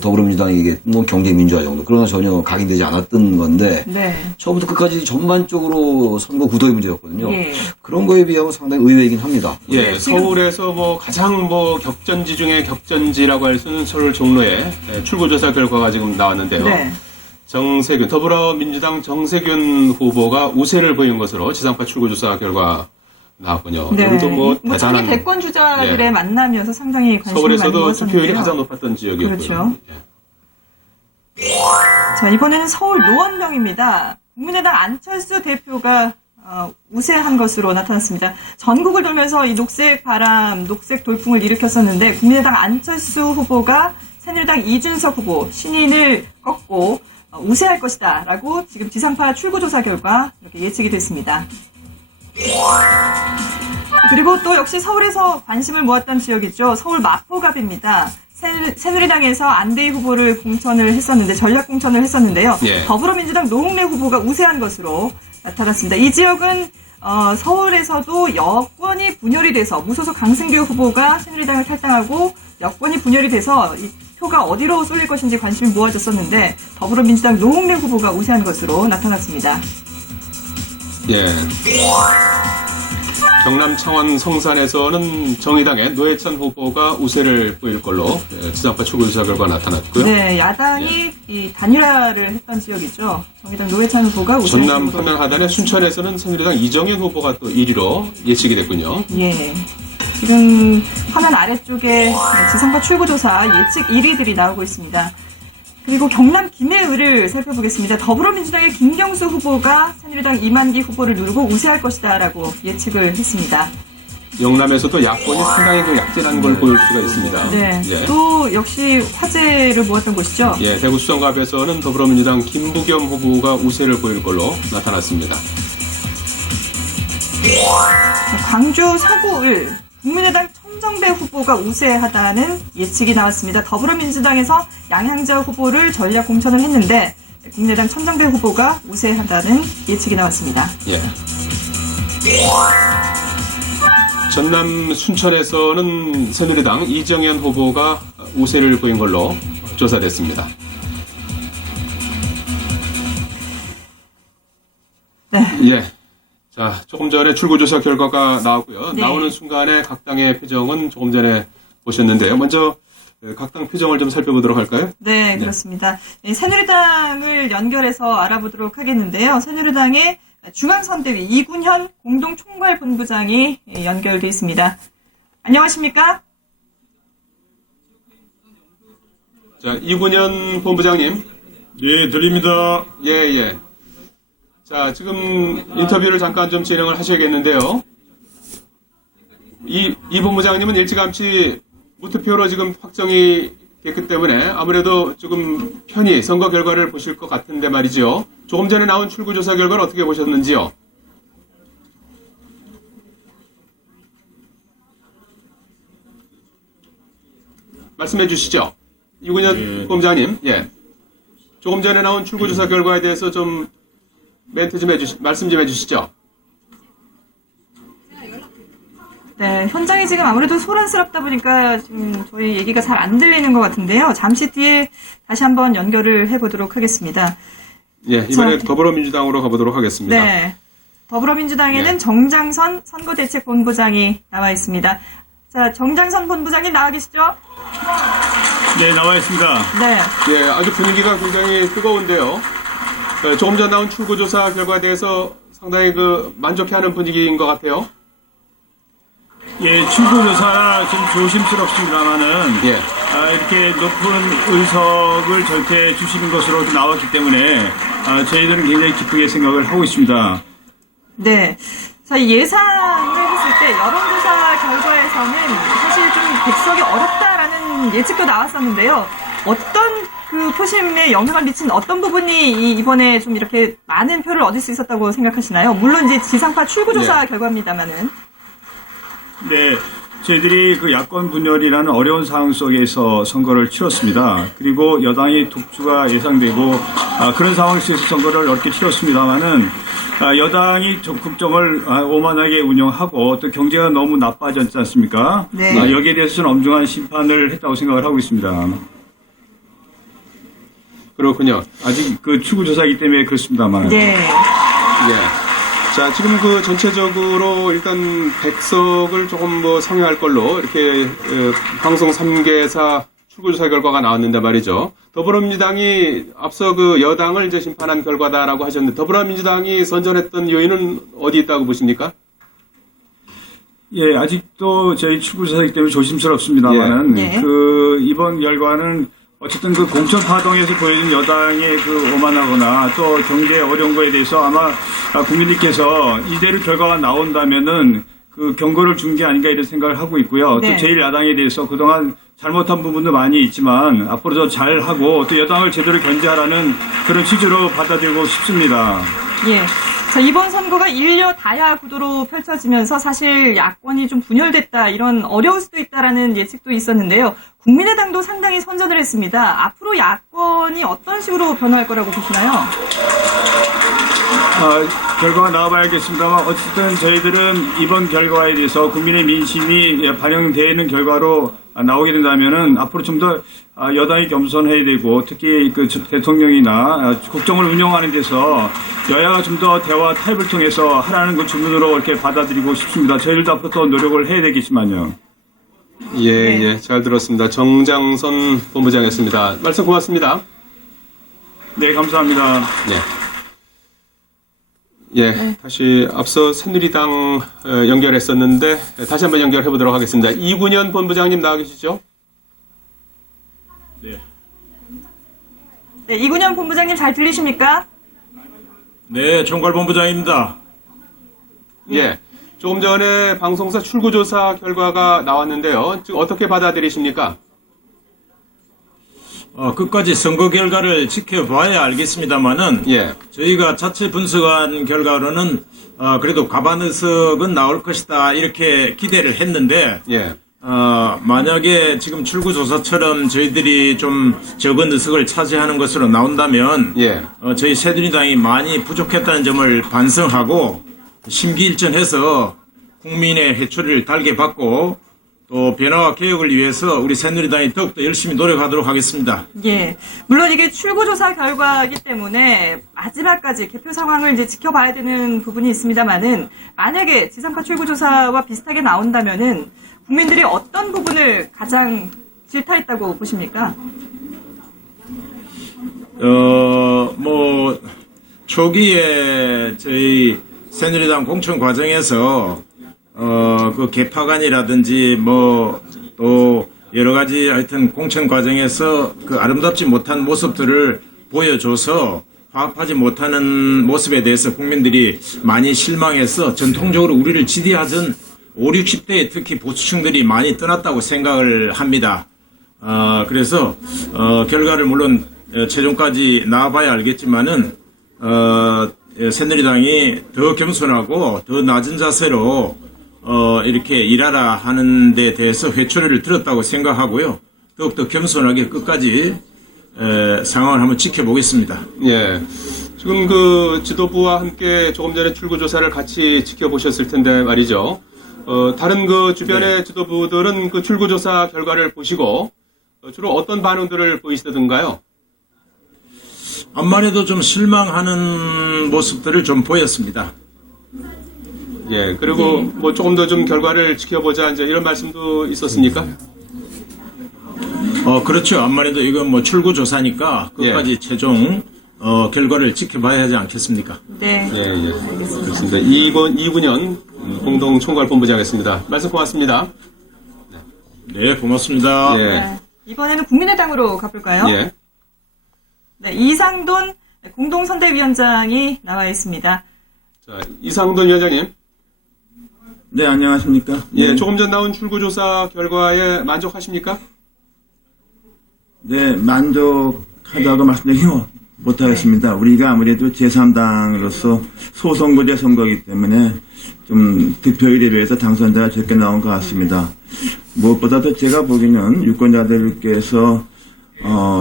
더불어민주당에게 뭐 경제민주화 정도 그러나 전혀 각인되지 않았던 건데 네. 처음부터 끝까지 전반적으로 선거 구도의 문제였거든요. 예. 그런 거에 비하면 상당히 의외이긴 합니다. 예, 서울에서 뭐 가장 뭐 격전지 중에 격전지라고 할 수는 서울 종로의 출구조사 결과가 지금 나왔는데요. 네. 정세균, 더불어민주당 정세균 후보가 우세를 보인 것으로 지상파 출구조사 결과 나왔군요. 네. 여기도 뭐 자기 대단한 대권 주자들의 예. 만남이어서 상당히 관심을 많이 서울에서도 모았었는데요. 투표율이 가장 높았던 지역이었고요. 그렇죠. 예. 자, 이번에는 서울 노원명입니다. 국민의당 안철수 대표가 우세한 것으로 나타났습니다. 전국을 돌면서 이 녹색 바람, 녹색 돌풍을 일으켰었는데 국민의당 안철수 후보가 새누리당 이준석 후보 신인을 꺾고 우세할 것이다 라고 지금 지상파 출구조사 결과 이렇게 예측이 됐습니다. 그리고 또 역시 서울에서 관심을 모았던 지역이죠. 서울 마포갑입니다. 새누리당에서 안대희 후보를 공천을 했었는데 전략 공천을 했었는데요. 예. 더불어민주당 노웅래 후보가 우세한 것으로 나타났습니다. 이 지역은 서울에서도 여권이 분열이 돼서 무소속 강승규 후보가 새누리당을 탈당하고 여권이 분열이 돼서 이 표가 어디로 쏠릴 것인지 관심이 모아졌었는데 더불어민주당 노웅래 후보가 우세한 것으로 나타났습니다. 예. 경남 창원 성산에서는 정의당의 노회찬 후보가 우세를 보일 걸로 지상파 출구조사 결과 나타났고요. 네, 야당이 이 단일화를 했던 지역이죠. 정의당 노회찬 후보가 우세한 전남 후보로. 함양 하단의 순천에서는 새누리당 이정현 후보가 또 1위로 예측이 됐군요. 예. 지금 화면 아래쪽에 지상파 출구조사 예측 1위들이 나오고 있습니다. 그리고 경남 김해을을 살펴보겠습니다. 더불어민주당의 김경수 후보가 새누리당 이만기 후보를 누르고 우세할 것이다라고 예측을 했습니다. 영남에서도 야권이 상당히 그 약진한 걸 보일 수가 있습니다. 네. 예. 또 역시 화제를 모았던 곳이죠. 예, 대구 수성갑에서는 더불어민주당 김부겸 후보가 우세를 보일 걸로 나타났습니다. 광주 서구을 국민의당 천정배 후보가 우세하다는 예측이 나왔습니다. 더불어민주당에서 양향자 후보를 전략 공천을 했는데 국민의당 천정배 후보가 우세하다는 예측이 나왔습니다. 예. 전남 순천에서는 새누리당 이정현 후보가 우세를 보인 걸로 조사됐습니다. 네. 예. 자, 조금 전에 출구조사 결과가 나왔고요. 네. 나오는 순간에 각 당의 표정은 조금 전에 보셨는데요. 먼저 각 당 표정을 좀 살펴보도록 할까요? 네, 그렇습니다. 새누리당을 연결해서 알아보도록 하겠는데요. 새누리당의 중앙선대위 이군현 공동총괄본부장이 연결돼 있습니다. 안녕하십니까? 자, 이군현 본부장님. 예, 들립니다. 예, 예. 자, 지금 인터뷰를 잠깐 좀 진행을 하셔야겠는데요. 이 본부장님은 일찌감치 무투표로 지금 확정이 됐기 때문에 아무래도 조금 편히 선거 결과를 보실 것 같은데 말이죠. 조금 전에 나온 출구조사 결과를 어떻게 보셨는지요? 말씀해 주시죠. 이군현 예. 본부장님. 예. 조금 전에 나온 출구조사 결과에 대해서 좀 멘트 좀 말씀 좀 해주시죠. 네, 현장이 지금 아무래도 소란스럽다 보니까 지금 저희 얘기가 잘 안 들리는 것 같은데요. 잠시 뒤에 다시 한번 연결을 해보도록 하겠습니다. 예, 이번에 자, 더불어민주당으로 가보도록 하겠습니다. 네. 더불어민주당에는 네. 정장선 선거대책본부장이 나와 있습니다. 자, 정장선 본부장님 나와 계시죠? 네, 나와 있습니다. 네. 예, 아주 분위기가 굉장히 뜨거운데요. 조금 전 나온 출구조사 결과에 대해서 상당히 만족해하는 분위기인 것 같아요. 예, 출구조사 좀 조심스럽습니다만은 예. 이렇게 높은 의석을 절대 주시는 것으로 나왔기 때문에 저희들은 굉장히 기쁘게 생각을 하고 있습니다. 네. 자, 이 예상을 했을 때 여론조사 결과에서는 사실 좀 백석이 어렵다라는 예측도 나왔었는데요. 어떤 그 표심에 영향을 미친 어떤 부분이 이번에 좀 이렇게 많은 표를 얻을 수 있었다고 생각하시나요? 물론 이제 지상파 출구조사 예. 결과입니다만은. 네, 저희들이 그 야권 분열이라는 어려운 상황 속에서 선거를 치렀습니다. 그리고 여당이 독주가 예상되고 그런 상황 속에서 선거를 어렵게 치렀습니다만은 여당이 국정을 오만하게 운영하고 또 경제가 너무 나빠졌지 않습니까? 네. 여기에 대해서는 엄중한 심판을 했다고 생각을 하고 있습니다. 그렇군요. 아직 그 출구조사이기 때문에 그렇습니다만. 네. 예. 자, 지금 그 전체적으로 일단 100석을 조금 뭐 성행할 걸로 이렇게 방송 3개사 출구조사 결과가 나왔는데 말이죠. 더불어민주당이 앞서 그 여당을 이제 심판한 결과다라고 하셨는데 더불어민주당이 선전했던 요인은 어디 있다고 보십니까? 예, 아직도 저희 출구조사이기 때문에 조심스럽습니다만은 예. 그 이번 결과는 어쨌든 그 공천 파동에서 보여준 여당의 그 오만하거나 또 경제의 어려운 거에 대해서 아마 국민들께서 이대로 결과가 나온다면은 그 경고를 준 게 아닌가 이런 생각을 하고 있고요. 네. 또 제1야당에 대해서 그동안 잘못한 부분도 많이 있지만 앞으로 더 잘하고 또 여당을 제대로 견제하라는 그런 취지로 받아들이고 싶습니다. 예. 자, 이번 선거가 일려 다야 구도로 펼쳐지면서 사실 야권이 좀 분열됐다, 이런 어려울 수도 있다라는 예측도 있었는데요. 국민의당도 상당히 선전을 했습니다. 앞으로 야권이 어떤 식으로 변화할 거라고 보시나요? 결과가 나와봐야겠습니다만 어쨌든 저희들은 이번 결과에 대해서 국민의 민심이 반영되는 결과로 나오게 된다면은 앞으로 좀 더 여당이 겸손해야 되고 특히 그 대통령이나 국정을 운영하는 데서 여야가 좀 더 대화 타협을 통해서 하라는 그 주문으로 이렇게 받아들이고 싶습니다. 저희들도 앞으로 더 노력을 해야 되겠지만요. 예, 네. 예, 잘 들었습니다. 정장선 본부장이었습니다. 말씀 고맙습니다. 네, 감사합니다. 예, 다시 앞서 새누리당 연결했었는데 다시 한번 연결해 보도록 하겠습니다. 이군현 본부장님 나와 계시죠? 네. 네, 이군현 본부장님 잘 들리십니까? 네, 총괄본부장입니다. 예. 조금 전에 방송사 출구조사 결과가 나왔는데요. 지금 어떻게 받아들이십니까? 끝까지 선거 결과를 지켜봐야 알겠습니다만은 예. 저희가 자체 분석한 결과로는 그래도 과반 의석은 나올 것이다 이렇게 기대를 했는데 예. 만약에 지금 출구조사처럼 저희들이 좀 적은 의석을 차지하는 것으로 나온다면 예. 저희 새누리당이 많이 부족했다는 점을 반성하고 심기일전해서 국민의 회초리를 달게 받고 또 변화와 개혁을 위해서 우리 새누리당이 더욱더 열심히 노력하도록 하겠습니다. 예. 물론 이게 출구조사 결과이기 때문에 마지막까지 개표 상황을 이제 지켜봐야 되는 부분이 있습니다만은 만약에 지상파 출구조사와 비슷하게 나온다면은 국민들이 어떤 부분을 가장 질타했다고 보십니까? 초기에 저희 새누리당 공천 과정에서 그 개파간이라든지 또 여러 가지 하여튼 공천 과정에서 그 아름답지 못한 모습들을 보여줘서 화합하지 못하는 모습에 대해서 국민들이 많이 실망해서 전통적으로 우리를 지지하던 5, 60대에 특히 보수층들이 많이 떠났다고 생각을 합니다. 그래서 결과를 물론 최종까지 나와봐야 알겠지만은 새누리당이 더 겸손하고 더 낮은 자세로 이렇게 일하라 하는 데 대해서 회초리를 들었다고 생각하고요. 더욱더 겸손하게 끝까지 상황을 한번 지켜보겠습니다. 예. 지금 그 지도부와 함께 조금 전에 출구조사를 같이 지켜보셨을 텐데 말이죠. 다른 그 주변의 지도부들은 그 출구조사 결과를 보시고 주로 어떤 반응들을 보이시던가요? 암만 해도 좀 실망하는 모습들을 좀 보였습니다. 예. 그리고 뭐 조금 더 좀 결과를 지켜보자 이제 이런 말씀도 있었습니까? 그렇죠. 암만 해도 이건 뭐 출구조사니까 끝까지 최종 결과를 지켜봐야 하지 않겠습니까? 네. 예, 예. 그렇습니다. 이군현 공동총괄본부장이었습니다. 말씀 고맙습니다. 네, 고맙습니다. 예. 네. 이번에는 국민의당으로 가볼까요? 예. 네, 이상돈 공동선대위원장이 나와 있습니다. 자, 이상돈 위원장님. 네, 안녕하십니까? 예, 네, 조금 전 나온 출구조사 결과에 만족하십니까? 네, 만족하다고 말씀드리기 못하겠습니다. 우리가 아무래도 제3당으로서 소선거제 선거이기 때문에 좀 득표율에 비해서 당선자가 적게 나온 것 같습니다. 무엇보다도 제가 보기에는 유권자들께서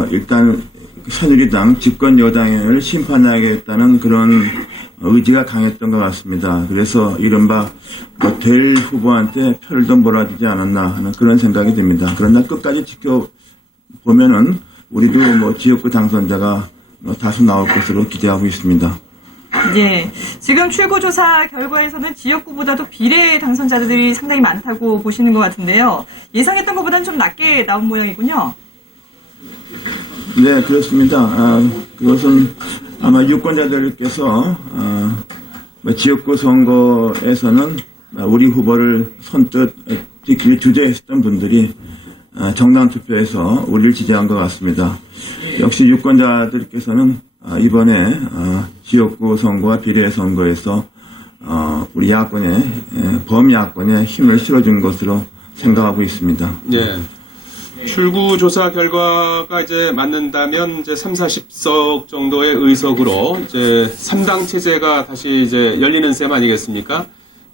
일단 새누리당 집권 여당을 심판하겠다는 그런 의지가 강했던 것 같습니다. 그래서 이른바 될 후보한테 표를 더 몰아주지 않았나 하는 그런 생각이 듭니다. 그러나 끝까지 지켜보면은 우리도 지역구 당선자가 다수 나올 것으로 기대하고 있습니다. 예. 지금 출구조사 결과에서는 지역구보다도 비례 당선자들이 상당히 많다고 보시는 것 같은데요. 예상했던 것보다는 좀 낮게 나온 모양이군요. 네, 그렇습니다. 그것은 아마 유권자들께서 지역구 선거에서는 우리 후보를 선뜻 찍기 주저했었던 분들이 정당 투표에서 우리를 지지한 것 같습니다. 역시 유권자들께서는 이번에 지역구 선거와 비례 선거에서 우리 야권의 범야권에 힘을 실어준 것으로 생각하고 있습니다. 예. 출구 조사 결과가 이제 맞는다면 이제 3, 40석 정도의 의석으로 이제 3당 체제가 다시 이제 열리는 셈 아니겠습니까?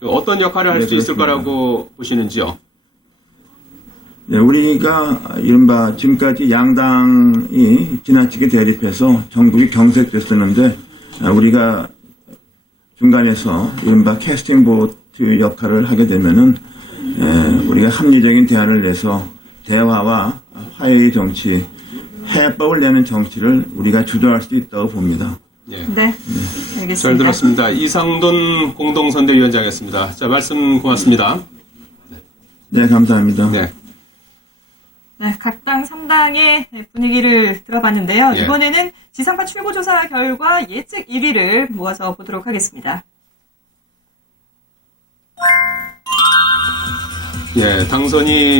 어떤 역할을 할 수 네, 있을 그렇습니다. 거라고 보시는지요? 네, 우리가 이른바 지금까지 양당이 지나치게 대립해서 전국이 경색됐었는데 우리가 중간에서 이른바 캐스팅 보트 역할을 하게 되면은 우리가 합리적인 대안을 내서 대화와 화해의 정치, 해법을 내는 정치를 우리가 주도할 수 있다고 봅니다. 예. 네. 알겠습니다. 잘 들었습니다. 이상돈 공동선대위원장이었습니다. 자, 말씀 고맙습니다. 네, 감사합니다. 네. 네, 각 당 3당의 분위기를 들어봤는데요. 예. 이번에는 지상파 출구조사 결과 예측 1위를 모아서 보도록 하겠습니다. 예, 당선이